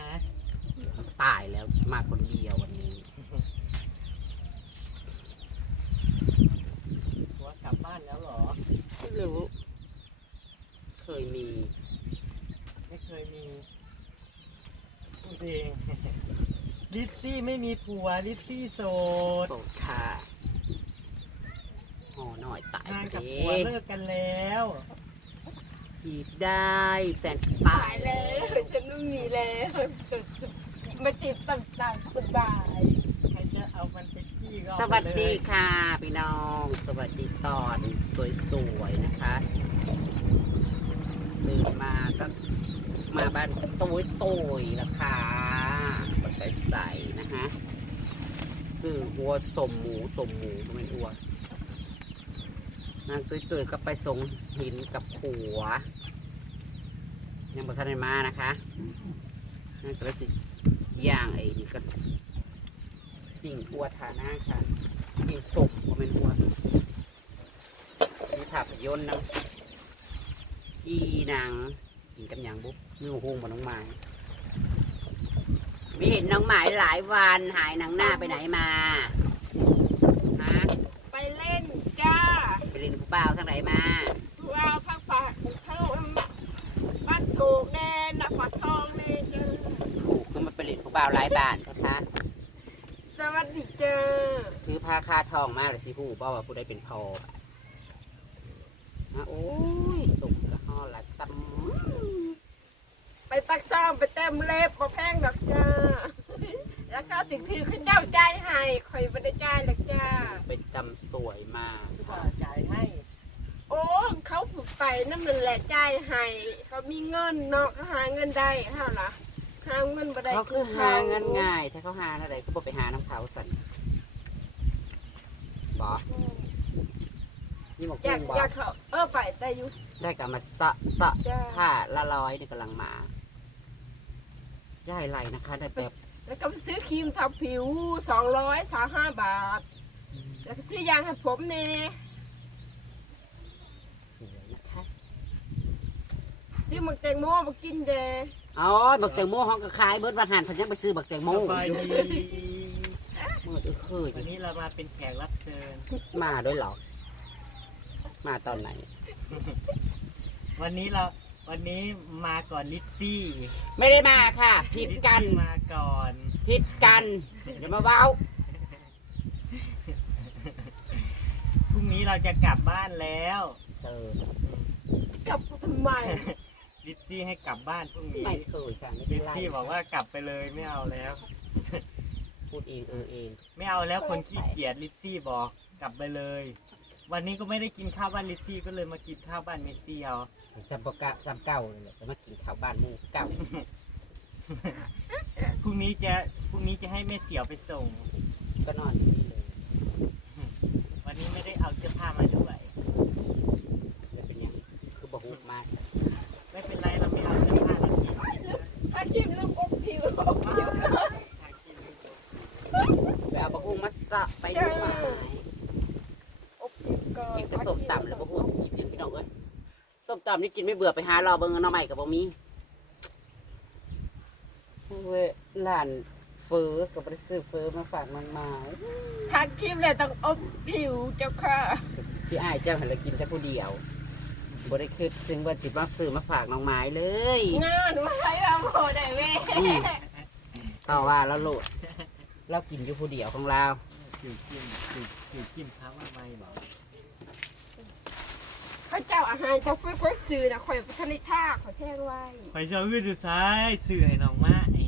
นะตายแล้วมาคนเดียววันนี้หัวกลับบ้านแล้วเหรอ ไม่รู้เคยมี ไม่เคยมีพูดเองลิซซี่ไม่มีผัวลิซซี่โสดโสดค่ะห่อหน่อยตายงานไปกับดิผัวเลิกกันแล้ว จีบได้แฟนตาตายยแล้วฉันไม่มีแล้วมาติดต่างๆสบายใครจะเอามันไปจี้ก็สเอาไปวัสเลดีค่ะพี่น้อง สวัสดีตอนสวยๆนะคะตื่นมาก็มาบ้านตุ้ยตุยๆแล้วค่ะใส่ใส่นะคะซื้อหัวสมหมูสมหมูก็ไม่อ้วนนางตุ้ยตุยๆก็ไปส่งหินกับผัว ยังบ่ทันได้มานะคะนั่นก็เลยสิย่างไอ้นี่ก็สิ่งอัวฐานะค่ะสิ่งสมก็เป็นอัวมีภาพยนตร์นะจีหนังกินกับหยังบุ๊บมีหูงบนน้องไม้ไม่เห็นน้องหมายหลายวันหายหนังหน้าไปไหนมาฮะไปเล่นจ้าไปเรียนผู้บ่าวทางไหนมา ว่าพักฝากเข้า บ้านโศกแน่นครทองแน่เจ้าถูกก็มาไปเรียนผู้บ่าวหลายบ้านนะคะสวัสดีเจ้าคือผ้าคาทองมาเลยสิหูบ่ว่าผู้ใดเป็นพออะนะโอ้ยสุกกะฮอละซัมไปตักซ้อมไปเต็มเล็บมาแพงดอกจ้าแล้วก็ติดถือขึ้นเจ้าใจายให้คอยไม่ได้จ่ายหรอกจ้าไปจำสวยมากก็จ่ายให้โอ้เขาผูก ไปนั่นมันแหละจ่ายให้เขามีเงินเนาะเขาหาเงินได้เท่าล่ะหาเงินบ่ได้เขาคือหาเงินง่าย ถ้าเขาหาอะไรก็บอกไปหาน้ำเขาสันบอนี่บอกอยากุ้กงบออยากเขาเออไปแต่อยู่ได้กลับมาสะสะจ้าค่าละร้อยนี่กำลังมาย่ายไรนะคะได้แต่แล้วก็ไปซื้อครีมทาผิวสองร้อยสามห้าบาท แล้วก็ซื้อยางให้ผมเน่ สวยนะคะ ซื้อหมักแตงโมมากินเดอ๋อบักแตงโมห้องก็ขายเบิร์ดวันหันเพันยังไปซื้อบักแตงโมสบายดีเมื่อเออเคยวันนี้เรามาเป็นแขกรับเชิญ มาด้วยเหรอมาตอนไหน วันนี้เรา วันนี้มาก่อนลิซซี่ไม่ได้มาค่ะ ผิดกัน ลิซซี่มาก่อน ผิดกันอย่ามาเว้าพรุ่งนี้เราจะกลับบ้านแล้ว เออกลับทำไม ลิซซี่ให้กลับบ้านพรุ่งนี้ไม่เคยค่ะไม่ลิได้ซไล่ซี่บอกว่ากลับไปเลยไม่เอาแล้ว พูดเองเออเองไม่เอาแล้วคนขี้เกียจลิซซี่บอกกลับไปเลย วันนี้ก็ไม่ได้กินข้าวบ้านลิซซี่ก็เลยมากินข้าวบ้านเมสซี่เอาซัมปะกะซัมเก้าเลยแหละจะมากินข้าวบ้านหมูเก่าพรุ่งนี้จะพรุ่งนี้จะให้แม่เสี่ยวไปส่ง ก็นอนอยู่นี่เลยวันนี้ไม่ได้เอาเสื้อผ้ามาด้วย จะเป็นยังคือบะฮุกมาก ไม่เป็นไรเราไม่เอาเสื้อผ้าเรากินถ้าครีมลูกอกผิวอกผิวก็ไปเอาบะฮุกมาสะไปดูหมายอกผิวก็กินกระสมต่ำแล้วบะฮุกสิกินยังพี่น้องเอ้ยส้มตำนี่กินไม่เบื่อไปหารอเบิ่งน้องใหม่กับบะมีเว้ยหลานเฟอกับไปซื้อเฟอมาฝากมันมาทาครีมเลยต้องอบผิวเจ้าค่ะที่อายเจ้าหันละกินแต่ผู้เดียว บ่ได้คิดถึงว่าสิมาซื้อมาฝากน้องไม้เลยงานไว้เราโมได้เว้ยอืมต่อว่าแล้วโลดเรากินอยู่ผู้เดียวของเราสิวกินสิวสิวกินข้าวว่าไม่บอกเขาเจ้าอาหารเขาฟื้นฟื้นซื้อนะคอยพัฒนิท่าขอแท่งไว้ไปเช่าเงินอยู่ซ้ายซื้อให้น้องมาไอ้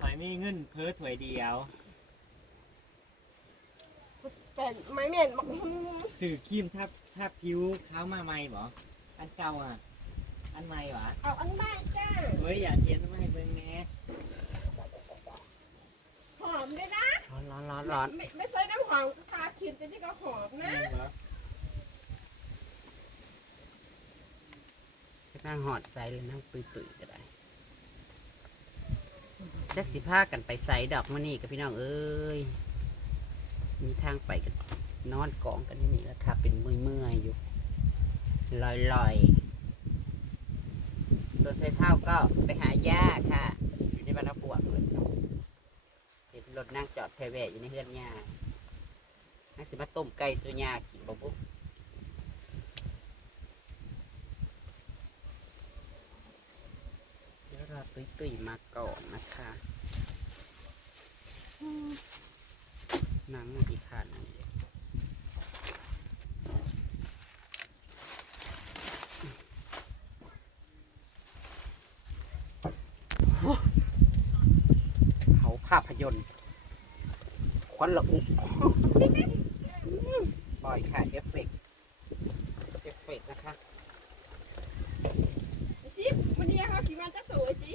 คอยมีเงินเพิ่ถวยเดียว เป็นไม้เม่นบักฮูซื้อครีมทับทับผิวข้าวมาใหม่บอกอันเก่าอะ อันใหม่หวะเอาอันใหม่จ้าเฮ้ยอยากเห็นมาให้เบิ่งแหน่หอมด้วยนะร้อนร้อนร้อนร้อนไม่ไม่ใช่น้ำหอมทาครีมแต่ที่ก็หอมนะนั่งหอดไซเลยนั่งตุยตุยๆก็ได้จักสิพากันไปไซดอกมะนี่กับพี่น้องเอ้ย มีทางไปกันนอนกองกันที่นี่แล้วค่ะ เป็นเมื่อยๆอยู่ลอยลอยๆส่วนไทเท่าก็ไปหาหญ้าค่ะ อยู่ในบ้านนาปวกเลยเห็นรถนั่งจอดแพรแวอยู่ในเฮือนยาน่าสิมาต้มไก่สุญากินบ่ปุ๊เดี๋ยวเราตุยตุยๆมาก่อนนะคะ หนังอีกคันนี่เขาภาพยนตร์ควันละอุปล่อยค่ะเอฟเฟกต์เอฟเฟกต์นะคะชิวันนี้เขาขี่มาจักตัวสิ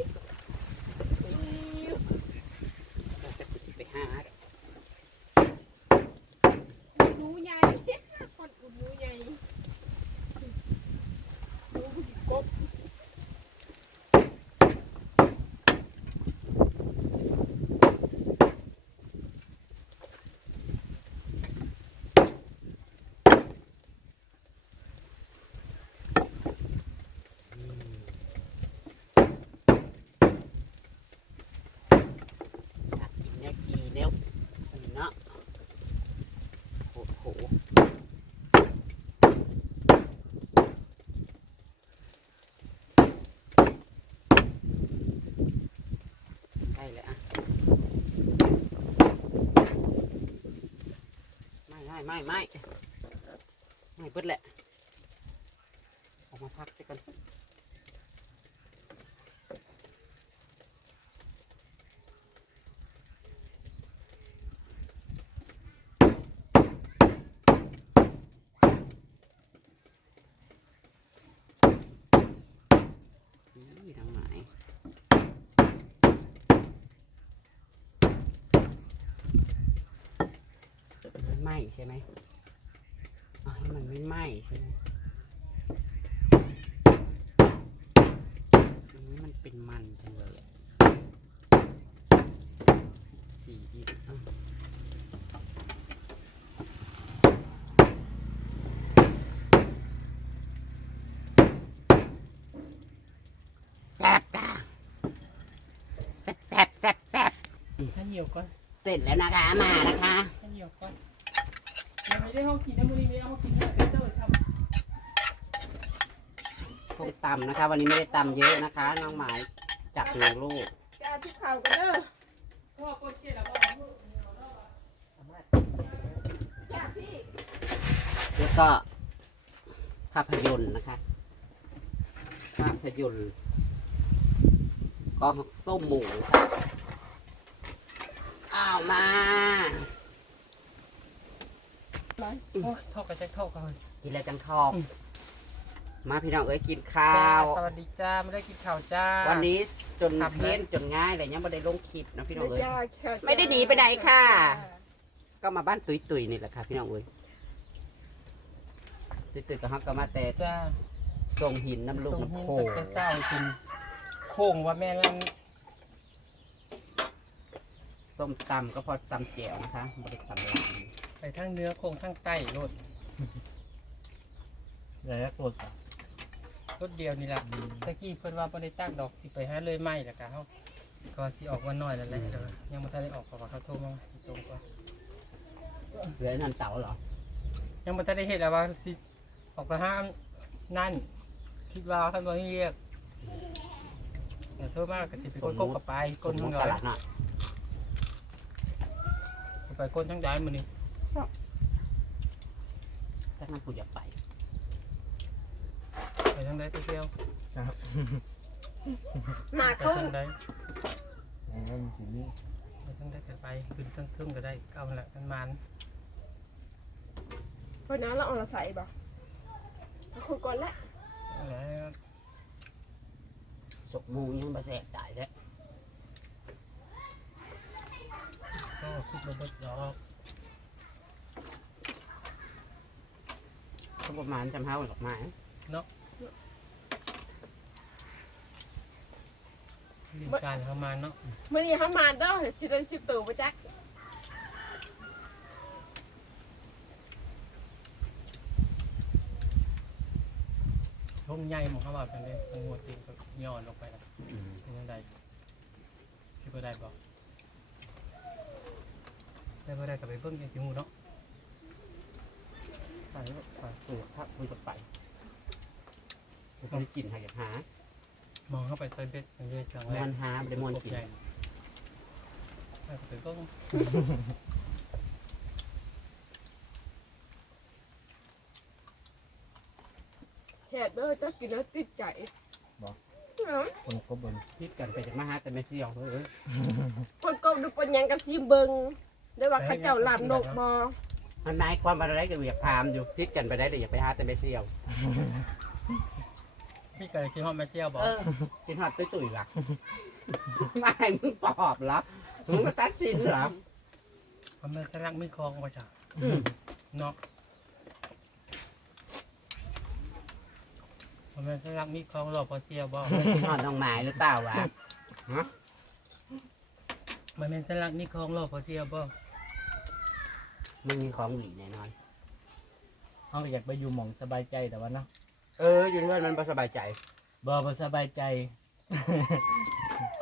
เราจะไปสิไปห้าเด้อ หนู ใหญ่คนอุ่นหนูใหญ่หนูผู้หญิงกบ อยากกินแนวกีแนวอันนี้เนาะโอ้โหได้เลยอะ ไม่ไม่ไม่เบิดแหละออกมาพักสักกันทางไหนไม่ไหม้ ใช่ไหมเอาให้มันไม่ไหม้ใช่ไหมอันนี้มันเป็นมันจังเลยอะสีอีกอะแซ่บจ้ะแซ่บแซ่บแซ่บแซ่บถ้าเหี่ยวก่อนเสร็จแล้วนะคะมานะคะถ้าเหี่ยวก่อน ยังไม่ได้ห้องกินนะมื้อนี้ไม่เอาห้องกินนะเตอร์ครับพวกตำนะคะ วันนี้ไม่ได้ตำเยอะนะคะ น้องหมายจับหนึ่งลูกจ้าทุกข่าวกันเด้อพ่อคนเกลียดแล้วบ่จ้าพี่แล้วก็ภาพยนตร์นะคะ ภาพยนตร์ก็ส้มหมูค่ะอ้าวมา โอ้ยทอดกันจะทอดก่อนกินแล้วจังทองมาพี่น้องเอ้ยกินข้าจ้าวสวัสดีจ้าไม่ได้กินข้าวจ้า วันนี้จนครับเพี้ยนจนง่ายเลยยังไม่ได้ลงคลิปนะพี่น้องเอ้ยจ้าค่ะไม่ได้หนีไปไหนค่ะ ก็มาบ้านตุยตุยๆนี่แหละค่ะพี่น้องเอ้ยตุยตุยๆกับฮักก็มาแต่จ้าทรงหินน้ำลูกตรงน้ำหินโขตะเจ้ากินโค้งว่าแม่นั่นส้มตำก็พอซ้ำแจ่วนะคะบริการหลาย ไปทั้งเนื้อโค้งทั้งไตรสแล้วกดรสเดียวนี่แหละตะกี้เพิ่นว่าบ่ได้ตักดอกสิไปหาเลยไหมล่ะกะเฮาก็สิออกวันน้อยนั่นแหละเด้อยังบ่ทันได้ออกเพราะว่าเขาโทรมาสิส่งก่อนเหลือนั่นเต่าเหรอยังบ่ทันได้เฮ็ดแล้วว่าสิออกไปหานั่น คิดว่าท่านบ่ให้เรียกแต่โทรมาก็สิไปกดกบกับไปกดหมูทั้งตหลายลาดน่ะไปกดทั้งหลายมื้อนี้ จักน้ำผู้อยากไป ไปทางใดไปเที่ยวหนาไปเขาทางใดนั่นสินี่ไปทางใดก็ไปขึ้นเทิงๆก็ได้เอาละมันมันเพราะนั้นเราเอาละใส่บ่เอาคุยก่อนละแล้วสกหมูยังบะแสกตายแล้วก็คิดบ่เบิดดอก ก็ประมาณจำเท่าดอกไม้ดินการเข้ามาเนาะมื้อนี้เขามาเด้อสิได้สิบตัวบ่จักร่มใหญ่หมองเขาว่าเป็นเลยมันหัวตีนก็ย้อนลงไปแล้วเป็นยังไงที่บ่ได้บอกได้บ่ได้ก็ไปเบิ่งจังสิฮู้เนาะ ไปไปเปิดถ้าคุยกับไปไม่ได้กินหาอยากหามองเข้าไปใส่เบ็ดมันจะจังแรมักนหาไม่ได้มวนกินใหญ่ได้ก็ไปเบิ่งแฉดเด้อเจ้ากินแล้วติดใจเนาะคนก็บนพิดกันไปจากมาหาแต่ไม่เสี่ยวเฮ้ยคนก็ดูปนหยังกับซีเบิงได้ว่าเข้าเจ้าลาบนกบ่ มันหมายความว่าอะไรก็อยากพามอยู่พิดกันไปได้แต่อยากไปหาแต่ไม่เสี่ยวพี่ก็คิดฮอดแม่เที่ยวบอกเออกินหอดตุ้ยตุ้ยๆล่ะไม่มึงปอบเหรอมึงมาตัดสินเหรอเพราะแม่สลักมีคลองบ่จ้ะอืมเนาะเพราะแม่สลักมีคลองรอพอเที่ยวบอกหอดน้องไม้หรือเปล่าวะมันเป็นสลักมีคลองรอพอเที่ยวบอก มึงมีของหลีแน่นอน เขาอยากไปอยู่หม่องสบายใจแต่ว่าเนาะเออ อยู่ด้วยมันบ่สบายใจ บ่บ่สบายใจ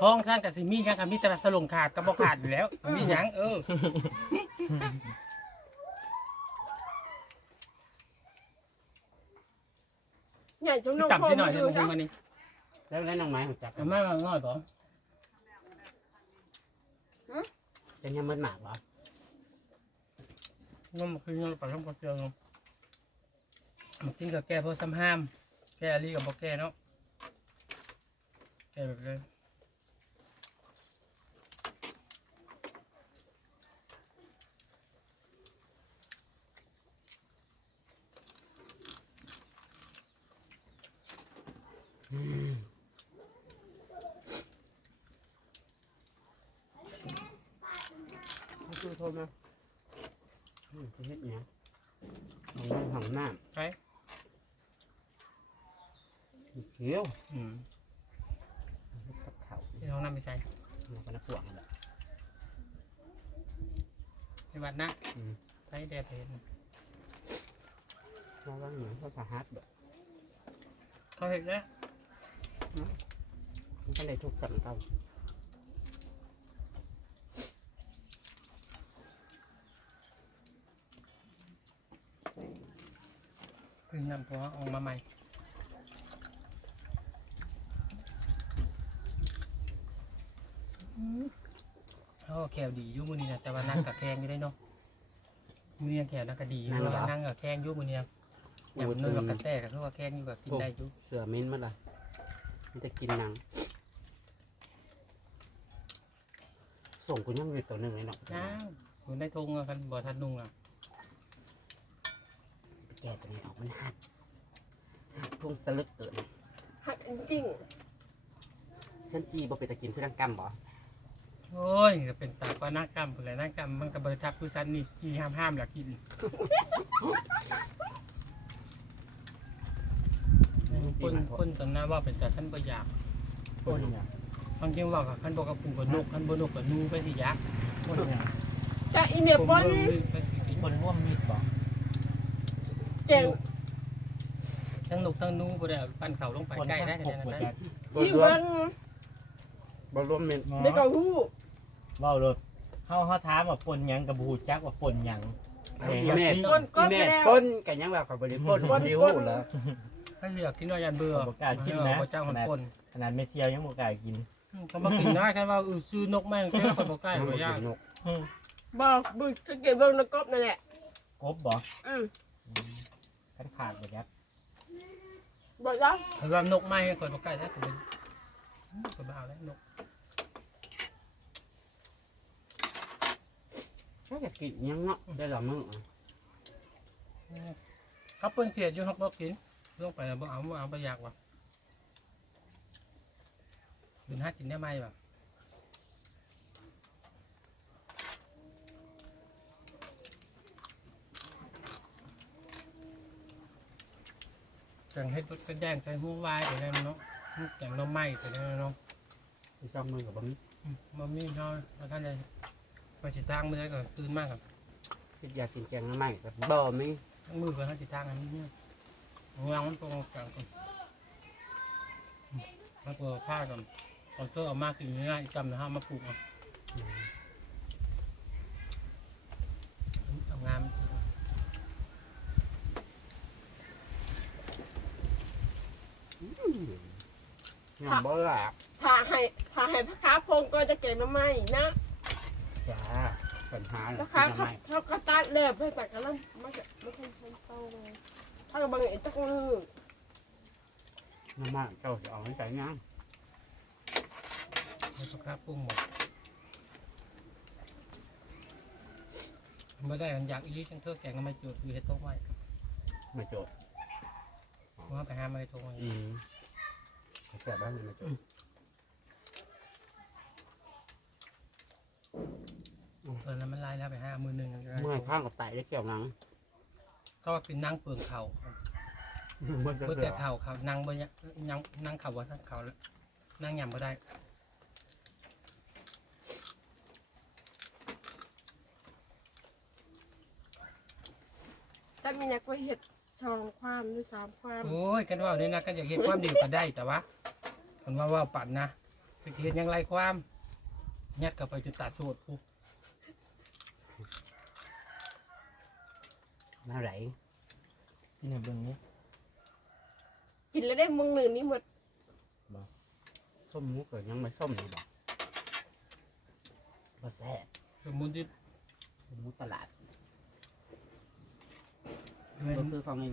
คลองท่านกับสิมีหยังกับมีแต่ว่าสลงขาดกับบ่ขาดอยู่แล้วสิมีหยังเออ ใหญ่จนนกจับโคสิหมน่อยอเดี๋ยวยู่มันจ้ะมานี่แล้วแล้วน้องไม้หัวจักเอามามาง่อยบ่จะยังมันหมากเหรอ งมคืองมปลาท่องกระเจียวงมมันจริงกับแก้เพราะซ้ำห้าม แก้อลีกับบ่แก้เนาะ แก้แบบเลยคือโทษนะอืมจะ เฮ็ดหยังห้องน้ำห้องน้ไปำเขียวอืมกับเขาที่น้องนำไปใส่เราก็นักปวงแหละในวัดนะอืมใช้แดดเห็นเราว่าอย่างเขาสาหัสแบบเขาเห็นแล้วมันก็เลยทุกข์สั่งเขา คือนำตัวออกมาใหม่เขาก็แขวดีอยู่มือนี้นะแต่ว่านั่งกับแข้งอยู่ได้เนาะมือนี้ยังแขวนั่งก็ดีอยู่ว่านั่งกับแข้งอยู่มือนี้ยังอย่างเนื้อกับกระแตกก็คือว่าแข้งอยู่กับกินได้อยู่เสือเม้นมาละมันจะกินหนัง ส่งกูยังอยู่ตัวหนึ่งเลยเนาะจ้างคุณได้ทงอะกันบ่ทันนุ่งอะ แกตัวนี้ออกมันหักหักทุ่งสลึกเกินหักจริงฉันจีบ่เป็นตะกินเพื่อนกำบ่โอ้ยก็เป็นตากว่านักกรรมผู้ใดนักกรรมมันก็บริทับผู้ชันนี่จีห้ามห้ามหลักกินคนคนตอนนั้นว่าเป็นจ่าชั้นประหยัดคนเนี่ยบางทีว่ากับขันบอกกับปู่กับนกขันบนกกับนูไปสิยักษ์คนเนี่ยจะอีเมลปนไปสิกินคนร่วมมีดบ่ แจงทั้งนกทั้งนูบ่ได้เอาปั้นเขาลงไปคนใกล้ได้ทั้งขหกนาดบ่นั้นจักบ่ซีรวมเบิงบ่รวมเมนได้เกาหู้เว้ารถเฮาเฮาถามว่าปนหยังกับบ่ฮู้จักว่าปนหยังแม่แม่ก้นก้นแม่ไปแล้วป้นกันยังแบบกับบริป้นป้นดิวป้นเหรอถ้าอยากกินว่ายันเบื่อบ่กล้ากินนะบ่เจ้าคนคนขนาดเมเซียวยังบ่กล้ากินเขามากินได้แค่ว่าอือซื้อนกแม่งแค่คนบ่ใกล้บ่ยากนกบอกบุกสังเกตเบิ่งนกบนั่นแหละกบบ่อืม คันขาดบ่จักบอกแล้วเพราะว่านกไม่คนบ่ใกล้ได้คนเป็นคนบ้าแล้วนกถ้าอยากกินยังเนาะได้ละมื้อเขาเปิ้นเสียอยู่ฮักบ่กินลงไปบ่เอาบ่เอาบ่อยากว่ะกินหากินได้ไหมว่ะ จังให้ตุ๊ดกระแดงใส่หูววายไปได้เนาะแกงหน้ำไม้ไปได้เนาะที่ช่องมือกับบ่มีอืมบ่มีเนาะแล้วท่านเลยไปสิทางมื้อใดก็ตื่นมากครับคิดอยากกินแกงน้ำไหม้แต่บ่มีทั้งมือก็ท่านสิทางอันนี้เนี่ยงวงมันตรงกลางก่อนอืมมันก็ผ้าก่อนขอโทษเอามากคือง่ายๆจำนะฮะมาปลูกเอาเอางาม งามบ่ล่ะถ้าให้ถ้าให้พระค้าพงก็จะเก็บน้ำไม้นะจ้าปัญหาพน่ะระค้าทำเขาไมเขาก็ตัดเล็บให้แต่กระนั้นไม่ใช่ไม่ใช่คนโตเลยถ้าบางอย่างตักมือน้ำมันเจ้าจะเอาให้ใจงามให้พ่อค้าปรุงหมดไม่ได้มันอยากอีจังเทือกแกงน้ำมันจุดมีเห็ดต้มไว้ไม่โจทย์เพราะว่าไปหาไม่ตรงไว้อืม แก่บ้านเลยไม่โจทย์เออแล้วมันไล่แล้วไปหามือหนึ่งเมื่อยข้างกับไตได้เกี่ยวหนังก็ว่าเป็นนั่งเปลืองเขามันจะเพื่อเสืแต่อเข่าเขานั่งบ่เนี่ยนั่งนั่งเข่าว่าเขานั่งยำบ่ได้จะมีนักว่าเห็ดสองความหรือสามความ โอ้ยกันว่าเนี่ยนะก็อยากเห็นความดีก็ได้แต่ว่า คนว่าว่าปัดนะจะเห็นยังไรความยัดเข้าไปจุดตาสูดปุ๊บมาไหลที่ไหนเบื้องนี้กินแล้วได้มึงหนึ่งนี่หมดส้มนี้เกิดยังไม่ส้มอยู่บอกมาแซ่บสมมุติที่ส้มมุตลาดมันก็คือของใน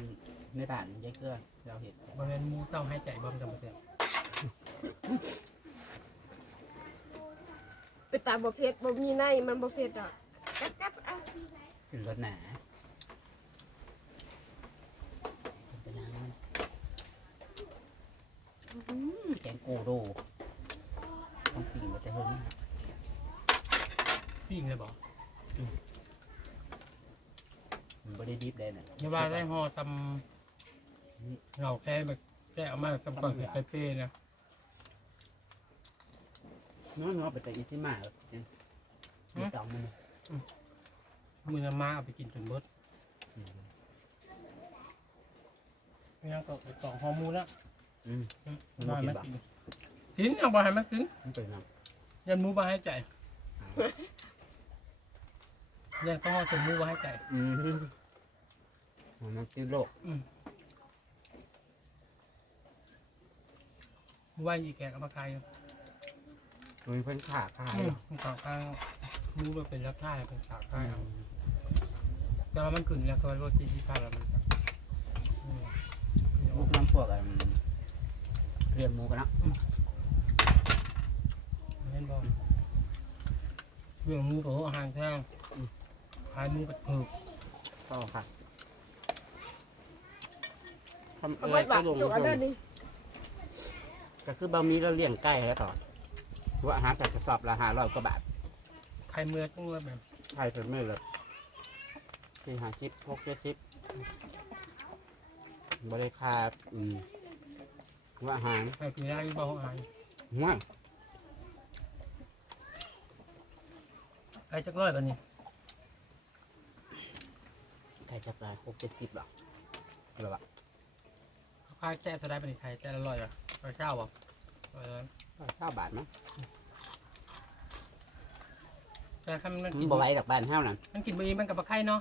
ในบ้านยายเกลือเราเห็นมันเป็นหมูเศร้าหายใจบ่มจำเป็นเสีย ไป ตามประเภทบ่มีในมันประเภทอะจับจับอะขึ้นรถหนาเป็นน้ำแกงกูรูต้องปีนมาแต่เฮิงนะปิ้งเลยบอกมันไม่ได้ดิบเลยนะอย่าว่าได้ห่อทำเหงาแค่แบบแค่เอามาสำก่อนคือไข่เป้นะเนื้อเนื้อไปแต่อีที่มาแล้วมีดองมันมือละมาเอาไปกินจนเบิดไม่งั้นก็ไปต่อฮอร์โมูนละอืม อืมมันบ่บ่ให้กินมันบ่ กินกินเอาบ่ให้มันกินมันเป็นน้ยันหมูบ่ให้ใจยันก็ห่อจนหมูบ่ให้ใจำอืมมันติดโรคว่าอีแกกับมาขายอยู่ มันเป็นขาขายอืมมันขาวข้างหมูมันเป็นรับท่ายเป็นขาวข้างเอาแต่ว่ามันขึ้นแล้วก็รถซีซีพาแล้วมันอืมพวกน้ำพวกอะไรเรียงหมูกันเนาะเห็นบ่เรื่องหมูกับหัวอาหารแท่งขายหมูกับถูกก็ค่ะทำเอาอะไรไว้บัก็กลงอยู่อันนั้นลงนี่ก็คือบะหมี่เราเลี้ยงไก่แล้วต่อ ว่าอาหารแต่กระสอบละห้าร้อยกว่าบาทใครเมื่อต้องเมื่อแบบไข่เป็นไม่เลยสี่ห้าสิบหกเจ็ดสิบบริคาอืมว่าอาหารใครกินได้ที่บ่หัวอาหารหัวใครจักร้อยกันนี่ไก่จักรหกเจ็ดสิบหรอหรือวะเขาขายแจ้สไลด์เป็นไข่แต่ละร้อยอะร้อยเจ้าบ่ร้อย ละเก้าบาทมั้งแต่ถ้ามันมักินนบ่ไหวกับบ้านเฮานั่นมันกินบะหมี่มันกับปลาไข่เนาะ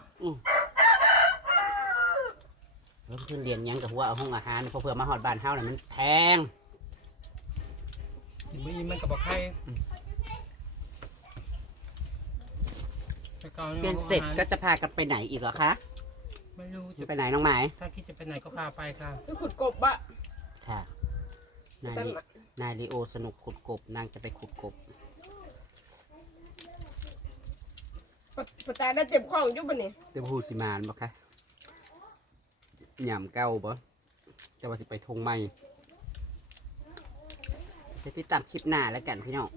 เริ่มขึ้นเรียนหยังกับหัวเอาห้องอาหารเพอเพื่อมาหอดบ้านเฮาน่ะมันแพงกินบะหมี่มันกับปลาไข่อืมแต่ก่อนเรียนเสร็จก็จะพากันไปไหนอีกเหรอคะไม่รู้จะจะไปไหนน้องหมายถ้าคิดจะไปไหนก็พาไปค่ะไปขุดกบอะค่ะนายแต่ลิ นายลีโอสนุกขุดกบ นางจะไปขุดกบปะปะแต่ได้เจ็บของอยู่บ่นี่เดี๋ยวพูดสิมานบ่คะหยำเก้าบ่จะว่าสิไปทงไม่จะติดตามคลิปหน้าแล้วกันพี่น้อง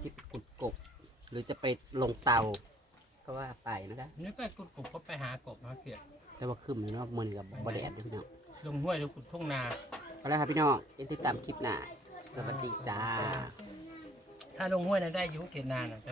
คลิปขุดกบ หรือจะไปลงเตา ก็ว่าไปนะคะนี่ไปขุดกบก็ไปหากบมาเกลียดแต่ว่าคืมเลยเนาะมือกับบอดแอดด้วยพี่น้อง ลงห้วยหรือขุดทุ่งนาก็ แล้วครับพี่น้องอย่าติดตามคลิปหน้าสวัสดีจ้า ถ้าลงห้วยนั้นได้อยุเกลียดนาน่ะแต่